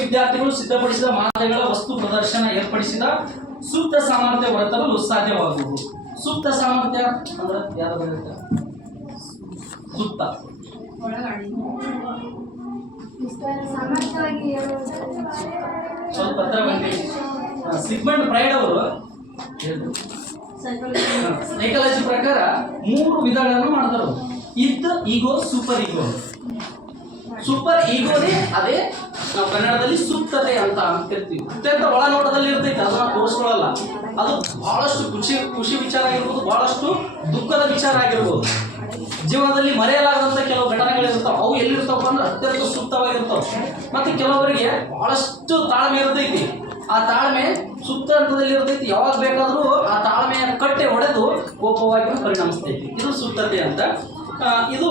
[SPEAKER 1] ವಿದ್ಯಾರ್ಥಿಗಳು ಸಿದ್ಧಪಡಿಸಿದ ಮಾದರಿಗಳ ವಸ್ತು ಪ್ರದರ್ಶನ ಏರ್ಪಡಿಸಿದ ಸೂಕ್ತ ಸಾಮರ್ಥ್ಯ ಹೊರತರಲು ಸಾಧ್ಯವಾಗುವುದು. ಸೂಕ್ತ ಸಾಮರ್ಥ್ಯ ಅಂದ್ರೆ ಯಾರು ಸೂಕ್ತ ಸ್ವಲ್ಪ ಹತ್ರ ಬನ್ನಿ. ಸಿಗ್ಮೆಂಟ್ ಪ್ರೈಡ್ ಅವರು ಸೈಕಾಲಜಿ ಪ್ರಕಾರ ಮೂರು ವಿಧಗಳನ್ನು ಮಾಡ್ತಾರೆ ಇದ್ದ ಇದ್ ಈಗೋ ಸೂಪರ್ ಈಗೋ ಸೂಪರ್ ಈಗೋನೇ ಅದೇ ನಾವು ಕನ್ನಡದಲ್ಲಿ ಸುಪ್ತತೆ ಅಂತ ಅಂತಿರ್ತೀವಿ. ಅತ್ಯಂತ ಒಳ ನೋಟದಲ್ಲಿ ಇರ್ತೈತೆ ಅದನ್ನ ತೋರಿಸ್ಕೊಳ್ಳಲ್ಲ ಅದು ಬಹಳಷ್ಟು ಖುಷಿ ಖುಷಿ ವಿಚಾರ ಆಗಿರ್ಬೋದು, ಬಹಳಷ್ಟು ದುಃಖದ ವಿಚಾರ ಆಗಿರ್ಬೋದು. ಜೀವನದಲ್ಲಿ ಮರೆಯಲಾಗದಂತ ಕೆಲವು ಘಟನೆಗಳಿರ್ತಾವ, ಅವು ಎಲ್ಲಿರ್ತಾವಪ್ಪ ಅಂದ್ರೆ ಅತ್ಯಂತ ಸೂಕ್ತವಾಗಿರ್ತಾವ ಮತ್ತೆ ಕೆಲವರಿಗೆ ಬಹಳಷ್ಟು ತಾಳ್ಮೆ ಇರ್ತೈತಿ. ಆ ತಾಳ್ಮೆ ಸುತ್ತ ಹಂತದಲ್ಲಿ ಇರ್ತೈತಿ. ಯಾವಾಗ ಬೇಕಾದರೂ ಆ ತಾಳ್ಮೆಯ ಕಟ್ಟೆ ಒಡೆದು ಕೋಪವಾಗಿ ಪರಿಣಮಿಸ್ತೈತಿ. ಇದು ಸುಪ್ತತೆ ಅಂತ ಇದು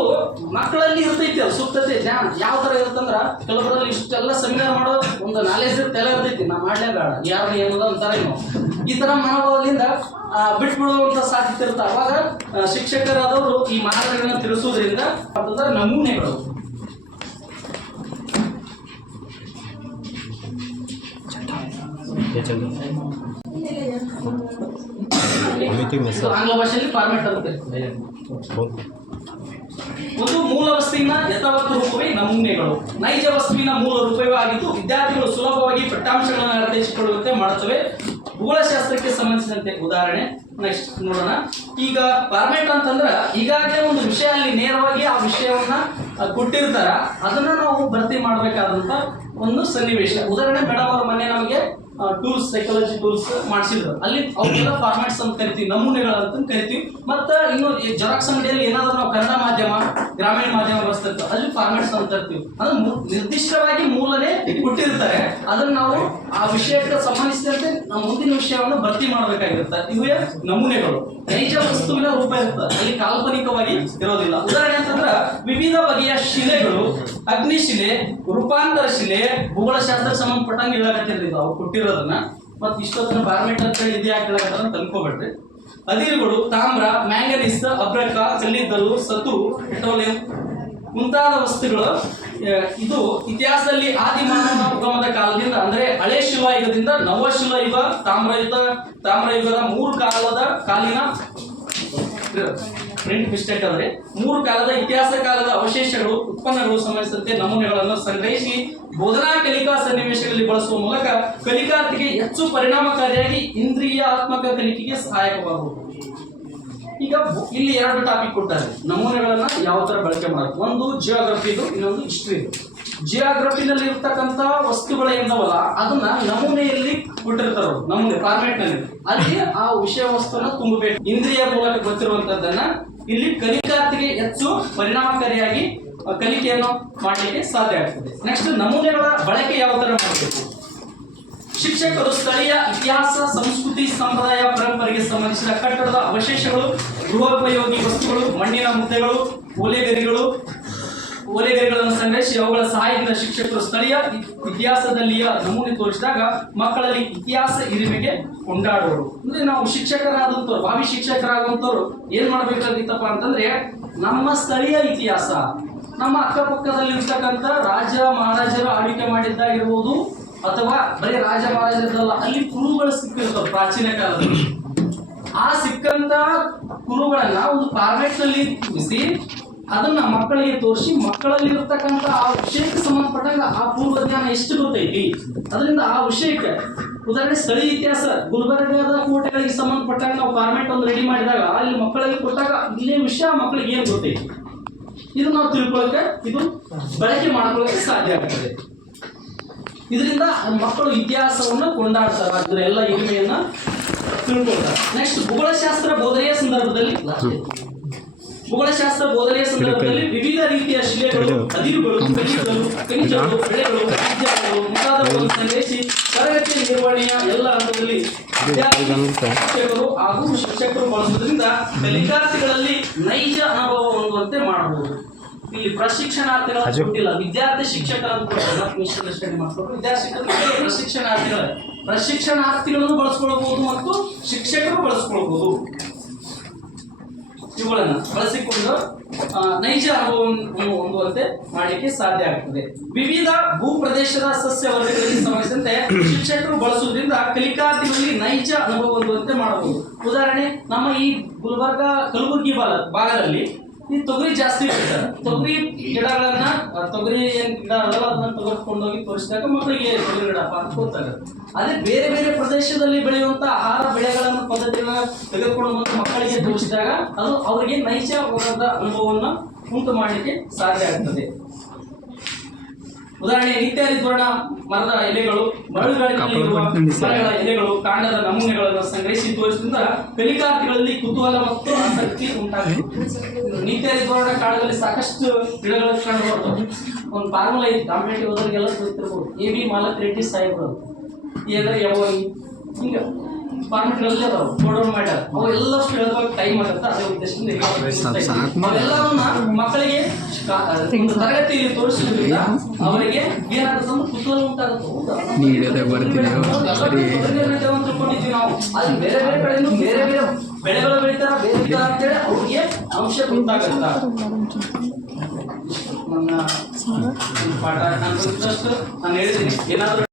[SPEAKER 1] ಮಕ್ಕಳಲ್ಲಿ ಇರ್ತೈತಿ ಅದು ಸುಪ್ತತೆ ಜ್ಞಾನ. ಯಾವ ಥರ ಇರುತ್ತಂದ್ರ ಕೆಲವರಲ್ಲಿ ಇಷ್ಟೆಲ್ಲ ಸೆಮಿನಾರ್ ಮಾಡೋ ಒಂದು ನಾಲೆಜ್ ತಲೆ ಎಲ್ಲ ಇರ್ತೈತಿ. ನಾ ಮಾಡ್ಲೇಬೇಡ ಯಾರು ಏನದ ಅಂತಾರೆ ಏನು ಈ ತರ ಮನೋಭಾವದಿಂದ ಬಿಟ್ಬಿಡುವಂಥ ಬಿಟ್ಬಿಡುವಂತ ಸಾಧ್ಯತೆ ಇರುತ್ತೆ. ಅವಾಗ ಶಿಕ್ಷಕರಾದವರು ಈ ಮಾದರಿಗಳನ್ನ ತಿಳಿಸೋದ್ರಿಂದ ಅಂತಂದ್ರೆ ನಮೂನೆಗಳು. ಆಂಗ್ಲ ಭಾಷೆಯಲ್ಲಿ ಫಾರ್ಮೆಟ್ ಅಂತ. ಒಂದು ಮೂಲ ವಸ್ತುವಿನ ಯಥಾವತ್ತು ರೂಪವೇ ನಮೂನೆಗಳು. ನೈಜ ವಸ್ತುವಿನ ಮೂಲ ರೂಪವೇ ಆಗಿದ್ದು ವಿದ್ಯಾರ್ಥಿಗಳು ಸುಲಭವಾಗಿ ಪಠ್ಯಾಂಶಗಳನ್ನು ಅರ್ಥೈಸಿಕೊಳ್ಳುವಂತೆ ಮಾಡುತ್ತವೆ. ಭೂಗೋಳಶಾಸ್ತ್ರಕ್ಕೆ ಸಂಬಂಧಿಸಿದಂತೆ ಉದಾಹರಣೆ. ನೆಕ್ಸ್ಟ್ ನೋಡೋಣ. ಈಗ ಫಾರ್ಮೆಟ್ ಅಂತಂದ್ರೆ ಈಗಾಗಲೇ ಒಂದು ವಿಷಯ ಅಲ್ಲಿ ನೇರವಾಗಿ ಆ ವಿಷಯವನ್ನ ಕೊಟ್ಟಿರ್ತಾರ. ಅದನ್ನ ನಾವು ಭರ್ತಿ ಮಾಡಬೇಕಾದಂತ ಒಂದು ಸನ್ನಿವೇಶ. ಉದಾಹರಣೆ ಮೇಡಮ್ ಅವ್ರ ಮನೆ ನಮಗೆ ಟೂಲ್ಸ್ ಸೈಕಾಲಜಿ ಟೂಲ್ಸ್ ಮಾಡಿಸಿದ್ರು. ಅಲ್ಲಿ ಅವಕ್ಕೆಲ್ಲ ಫಾರ್ಮ್ಯಾಟ್ಸ್ ಅಂತ ಕರಿತೀವಿ ನಮೂನೆಗಳು ಅಂತ ಕರಿತೀವಿ. ಮತ್ತೆ ಇನ್ನು ಜೆರಾಕ್ಸ್ ಅಂಗಡಿಯಲ್ಲಿ ಏನಾದ್ರು ನಾವು ಕನ್ನಡ ಮಾಧ್ಯಮ, ಗ್ರಾಮೀಣ ಮಾಧ್ಯಮ ಬಳಸ್ತಿರ್ತೀವಿ, ಅಲ್ಲಿ ಫಾರ್ಮ್ಯಾಟ್ಸ್ ಅಂತ ಇರ್ತೀವಿ ಅಂದ್ರೆ ಮು- ನಿರ್ದಿಷ್ಟವಾಗಿ ಮೂಲನೇ ಕೊಟ್ಟಿರ್ತಾರೆ. ಅದನ್ನ ನಾವು ಆ ವಿಷಯಕ್ಕೆ ಸಂಬಂಧಿಸಿದಂತೆ ನಾವು ಮುಂದಿನ ವಿಷಯವನ್ನು ಭರ್ತಿ ಮಾಡಬೇಕಾಗಿರುತ್ತೆ. ಇವೇ ನಮೂನೆಗಳು. ನೈಜ ವಸ್ತುವಿನ ರೂಪ ಇರ್ತದೆ ಅಲ್ಲಿ ಕಾಲ್ಪನಿಕವಾಗಿ ಇರೋದಿಲ್ಲ. ಉದಾಹರಣೆ ಅಂತಂದ್ರೆ ವಿವಿಧ ಬಗೆಯ ಶಿಲೆಗಳು ಅಗ್ನಿಶಿಲೆ ರೂಪಾಂತರ ಶಿಲೆ ಭೂಗೋಳಶಾಸ್ತ್ರಕ್ಕೆ ಸಂಬಂಧಪಟ್ಟಂಗೆ ಇದು ಅವು ಕೊಟ್ಟಿರೋದನ್ನ. ಮತ್ತೆ ಇಷ್ಟೊತ್ತಿನ ಬಾರ್ಮೆಟ್ ಅಂತ ಹೇಳಿ ಇದೇ ಅಂತ ಅನ್ಕೋಬೇಡ್ರಿ ಅದಿರುಗಳು ತಾಮ್ರ, ಮ್ಯಾಂಗನೀಸ್, ಅಬ್ರಕ ಕಲ್ಲಿದ್ದಲು ಸತು, ಪೆಟ್ರೋಲಿಯಂ ಮುಂತಾದ ವಸ್ತುಗಳು ಇದು ಇತಿಹಾಸದಲ್ಲಿ ಆದಿಮಾನವ ಉಗಮದ ಕಾಲದಿಂದ, ಅಂದ್ರೆ ಹಳೆ ಶಿಲಾಯುಗದಿಂದ ನವ ಶಿಲಾಯುಗ ತಾಮ್ರಯುಗ, ತಾಮ್ರಯುಗದ ಮೂರು ಕಾಲದ ಕಾಲಿನ ಪ್ರಿಂಟ್ ಮಿಸ್ಟೇಕ್ ಆದರೆ ಮೂರು ಕಾಲದ ಇತಿಹಾಸ ಕಾಲದ ಅವಶೇಷಗಳು, ಉತ್ಪನ್ನಗಳು ಸಂಬಂಧಿಸಿದಂತೆ ನಮೂನೆಗಳನ್ನು ಸಂಗ್ರಹಿಸಿ ಬೋಧನಾ ಕಲಿಕಾ ಸನ್ನಿವೇಶಗಳಲ್ಲಿ ಬಳಸುವ ಮೂಲಕ ಕಲಿಕಾರ್ಥಿಗೆ ಹೆಚ್ಚು ಪರಿಣಾಮಕಾರಿಯಾಗಿ ಇಂದ್ರಿಯಾತ್ಮಕ ಕಲಿಕೆಗೆ ಸಹಾಯಕವಾಗುವುದು. ಈಗ ಇಲ್ಲಿ ಎರಡು ಟಾಪಿಕ್ ಕೊಟ್ಟಾರೆ ನಮೂನೆಗಳನ್ನ ಯಾವ ತರ ಬಳಕೆ ಮಾಡೋದು? ಒಂದು ಜಿಯೋಗ್ರಫಿದು ಇನ್ನೊಂದು ಹಿಸ್ಟ್ರಿ ಜಿಯೋಗ್ರಫಿನಲ್ಲಿ ಇರ್ತಕ್ಕಂಥ ವಸ್ತುಗಳು ಏನವಲ್ಲ ಅದನ್ನ ನಮೂನೆಯಲ್ಲಿ ಕೊಟ್ಟಿರ್ತಾರ ನಮೂನೆ ಫಾರ್ಮೆಟ್ನಲ್ಲಿ. ಅಲ್ಲಿ ಆ ವಿಷಯ ವಸ್ತುವನ್ನ ತುಂಬಬೇಕು. ಇಂದ್ರಿಯ ಮೂಲಕ ಗೊತ್ತಿರುವಂತದ್ದನ್ನ ಇಲ್ಲಿ ಕಲಿಕಾರ್ಥಿಗೆ ಹೆಚ್ಚು ಪರಿಣಾಮಕಾರಿಯಾಗಿ ಕಲಿಕೆಯನ್ನು ಮಾಡಲಿಕ್ಕೆ ಸಾಧ್ಯ ಆಗ್ತದೆ. ನೆಕ್ಸ್ಟ್ ನಮೂನೆಗಳ ಬಳಕೆ ಯಾವ ತರ ಮಾಡಬೇಕು? ಶಿಕ್ಷಕರು ಸ್ಥಳೀಯ ಇತಿಹಾಸ, ಸಂಸ್ಕೃತಿ, ಸಂಪ್ರದಾಯ, ಪರಂಪರೆಗೆ ಸಂಬಂಧಿಸಿದ ಕಟ್ಟಡದ ಅವಶೇಷಗಳು, ಗೃಹೋಪಯೋಗಿ ವಸ್ತುಗಳು, ಮಣ್ಣಿನ ಮುದ್ದೆಗಳು, ಓಲೆಗರಿಗಳು ಓಲೆಗರಿಗಳನ್ನು ಸಂಗ್ರಹಿಸಿ ಅವುಗಳ ಸಹಾಯದಿಂದ ಶಿಕ್ಷಕರು ಸ್ಥಳೀಯ ಇತಿಹಾಸದಲ್ಲಿಯ ನಮೂನೆ ತೋರಿಸಿದಾಗ ಮಕ್ಕಳಲ್ಲಿ ಇತಿಹಾಸ ಹಿರಿಮೆಗೆ ಕೊಂಡಾಡುವರು ಅಂದ್ರೆ ನಾವು ಶಿಕ್ಷಕರಾದಂಥವ್ರು ಭಾವಿ ಶಿಕ್ಷಕರಾಗುವಂಥವ್ರು ಏನ್ ಮಾಡ್ಬೇಕಾಗಿತ್ತಪ್ಪ ಅಂತಂದ್ರೆ ನಮ್ಮ ಸ್ಥಳೀಯ ಇತಿಹಾಸ, ನಮ್ಮ ಅಕ್ಕಪಕ್ಕದಲ್ಲಿ ಇರ್ತಕ್ಕಂಥ ರಾಜ ಮಹಾರಾಜರು ಆಳ್ವಿಕೆ ಮಾಡಿದ್ದಾಗಿರ್ಬೋದು, ಅಥವಾ ಬರೀ ರಾಜ ಮಹಾರಾಜರಲ್ಲ ಅಲ್ಲಿ ಕುರುಗಳು ಸಿಕ್ಕಿರ್ತವೆ ಪ್ರಾಚೀನ ಕಾಲದಲ್ಲಿ. ಆ ಸಿಕ್ಕಂತ ಕುರುಗಳನ್ನ ಒಂದು ಫಾರ್ಮೆಟ್ನಲ್ಲಿ ತುಂಬಿಸಿ ಅದನ್ನ ಮಕ್ಕಳಿಗೆ ತೋರಿಸಿ ಮಕ್ಕಳಲ್ಲಿ ಇರತಕ್ಕಂತ ಆ ವಿಷಯಕ್ಕೆ ಸಂಬಂಧಪಟ್ಟಾಗ ಆ ಪೂರ್ವ ಜ್ಞಾನ ಎಷ್ಟು ಗೊತ್ತೈತಿ? ಅದರಿಂದ ಆ ವಿಷಯಕ್ಕೆ ಉದಾಹರಣೆ ಸ್ಥಳೀಯ ಇತಿಹಾಸ, ಗುಲ್ಬರ್ಗದ ಕೋಟೆಗಳಿಗೆ ಸಂಬಂಧಪಟ್ಟಾಗ ನಾವು ಫಾರ್ಮೆಟ್ ಒಂದು ರೆಡಿ ಮಾಡಿದಾಗ, ಅಲ್ಲಿ ಮಕ್ಕಳಿಗೆ ಕೊಟ್ಟಾಗ ಇಲ್ಲೇ ವಿಷಯ ಮಕ್ಕಳಿಗೆ ಏನು ಗೊತ್ತೈತಿ? ಇದು ನಾವು ತಿಳ್ಕೊಳಕ್ಕೆ ಇದು ಬಳಕೆ ಮಾಡ್ಕೊಳ್ಳೋಕೆ ಸಾಧ್ಯ ಆಗ್ತದೆ. ಇದರಿಂದ ಮಕ್ಕಳು ಇತಿಹಾಸವನ್ನು ಕೊಂಡಾಡ್ತಾರೆ ಅದರ ಎಲ್ಲ ಹಿರಿಮೆಯನ್ನ ತಿಳ್ಕೊಳ್ತಾರೆ. ನೆಕ್ಸ್ಟ್ ಭೂಗೋಳಶಾಸ್ತ್ರ ಬೋಧನೆಯ ಸಂದರ್ಭದಲ್ಲಿ ಭೂಗೋಳಶಾಸ್ತ್ರ ಬೋಧನೆಯ ಸಂದರ್ಭದಲ್ಲಿ ವಿವಿಧ ರೀತಿಯ ಶಿಲೆಗಳು ಅದಿರುಗಳು ಖನಿಜಗಳು ಖನಿಜಗಳು ಬೆಳೆಗಳು ಸಂಗ್ರಹಿಸಿ ತರಗತಿ ನಿರ್ವಹಣೆಯ ಎಲ್ಲ ಹಂತದಲ್ಲಿ ಶಿಕ್ಷಕರು ಹಾಗೂ ಶಿಕ್ಷಕರು ಬಳಸುವುದರಿಂದ ವಿದ್ಯಾರ್ಥಿಗಳಲ್ಲಿ ನೈಜ ಅನುಭವ ಹೊಂದುವಂತೆ ಮಾಡಬಹುದು. ಇಲ್ಲಿ ಪ್ರಶಿಕ್ಷಣಾರ್ಥಿಗಳ ಕೊಟ್ಟಿಲ್ಲ ವಿದ್ಯಾರ್ಥಿ ಶಿಕ್ಷಕರ ಸ್ಟಡಿ ಮಾಡ್ಕೊಂಡು ವಿದ್ಯಾರ್ಥಿ ಶಿಕ್ಷಕರು ಪ್ರಶಿಕ್ಷಣಾರ್ಥಿಗಳ. ಪ್ರಶಿಕ್ಷಣಾರ್ಥಿಗಳನ್ನು ಬಳಸ್ಕೊಳ್ಬಹುದು ಮತ್ತು ಶಿಕ್ಷಕರು ಬಳಸ್ಕೊಳ್ಬಹುದು. ಇವುಗಳನ್ನ ಬಳಸಿಕೊಂಡು ನೈಜ ಅನುಭವವನ್ನು ಹೊಂದುವಂತೆ ಮಾಡಲಿಕ್ಕೆ ಸಾಧ್ಯ ಆಗ್ತದೆ. ವಿವಿಧ ಭೂಪ್ರದೇಶದ ಸಸ್ಯ ವರ್ಗಗಳಿಗೆ ಸಂಬಂಧಿಸಿದಂತೆ ಶಿಕ್ಷಕರು ಬಳಸುವುದರಿಂದ ಕಲಿಕಾರ್ಥಿಗಳಲ್ಲಿ ನೈಜ ಅನುಭವ ಹೊಂದುವಂತೆ ಮಾಡಬಹುದು. ಉದಾಹರಣೆ, ನಮ್ಮ ಈ ಗುಲ್ಬರ್ಗ ಕಲಬುರ್ಗಿ ಭಾಗ ಭಾಗದಲ್ಲಿ ಈ ತೊಗರಿ ಜಾಸ್ತಿ ಬೆಳೀತಾರೆ ತೊಗರಿ ಗಿಡಗಳನ್ನ ತೊಗರಿ ಏನ್ ಗಿಡ ಅದಲ್ಲ ಅದನ್ನ ತೆಗೆದುಕೊಂಡೋಗಿ ತೋರಿಸಿದಾಗ ಮಕ್ಕಳಿಗೆ ತೊಗರಿ ಗಿಡಪ್ಪ ಅಂತ ಗೊತ್ತಾಗುತ್ತೆ. ಅದೇ ಬೇರೆ ಬೇರೆ ಪ್ರದೇಶದಲ್ಲಿ ಬೆಳೆಯುವಂತ ಆಹಾರ ಬೆಳೆಗಳನ್ನು ಪದ್ಧತಿಯನ್ನ ತೆಗೆದುಕೊಂಡು ಬಂದು ಮಕ್ಕಳಿಗೆ ತೋರಿಸಿದಾಗ ಅದು ಅವರಿಗೆ ನೈಜವಾದ ಅನುಭವವನ್ನು ಉಂಟು ಮಾಡಲಿಕ್ಕೆ ಸಾಧ್ಯ ಆಗ್ತದೆ. ಉದಾಹರಣೆ ನಿತ್ಯ ಸ್ವರ್ಣ ಮರದ ಎಲೆಗಳು ಮರಗಳ ಎಲೆಗಳು ಕಾಂಡದ ನಮೂನೆಗಳನ್ನು ಸಂಗ್ರಹಿಸಿ ತೋರಿಸಿದ ಕಲಿಕಾರ್ಥಿಗಳಲ್ಲಿ ಕುತೂಹಲ ಮತ್ತು ಆಸಕ್ತಿ ಉಂಟಾಗಿದೆ. ನಿತ್ಯ ಸ್ವರ್ಣ ಕಾಳದಲ್ಲಿ ಸಾಕಷ್ಟು ಗಿಡಗಳು ಕಂಡುಬರ್ತವೆ ಒಂದು ಫಾರ್ಮುಲಾ ಐತಿ ಕಾಂಪಿಟೇಟಿವ್ ಹೋದ್ರಿಗೆಲ್ಲ ಗೊತ್ತಿರ್ಬೋದು. ಎ ಬಿ ಮಾಲಕ್ ರೆಡ್ಡಿ ಸಾಹೇಬ್ರು ಏನಾದ್ರೆ ಯಾವ ಹಿಂಗ. ಫಾರ್ಮೆಟ್ಗಳಲ್ಲಿ ಟೈಮ್ ಆಗುತ್ತೆ ಅದೇ ಮಕ್ಕಳಿಗೆ ತರಗತಿಯಲ್ಲಿ ತೋರಿಸಿದ್ರಿಂದ ಅವರಿಗೆ ಕುತೂಹಲ ಉಂಟಾಗುತ್ತೆ ನಾವು ಅಲ್ಲಿ ಬೇರೆ ಬೇರೆ ಕಡೆಯಿಂದ ಬೇರೆ ಬೇರೆ ಬೆಳೆಗಳು ಬೆಳಿತಾರ ಬೇರೆ ಅಂತ ಅಂತೇಳಿ ಅವ್ರಿಗೆ ಅಂಶ ಗೊತ್ತಾಗತ್ತ ನನ್ನ ಪಾಠ ನಾನು ಹೇಳಿದ್ದೀನಿ ಏನಾದ್ರು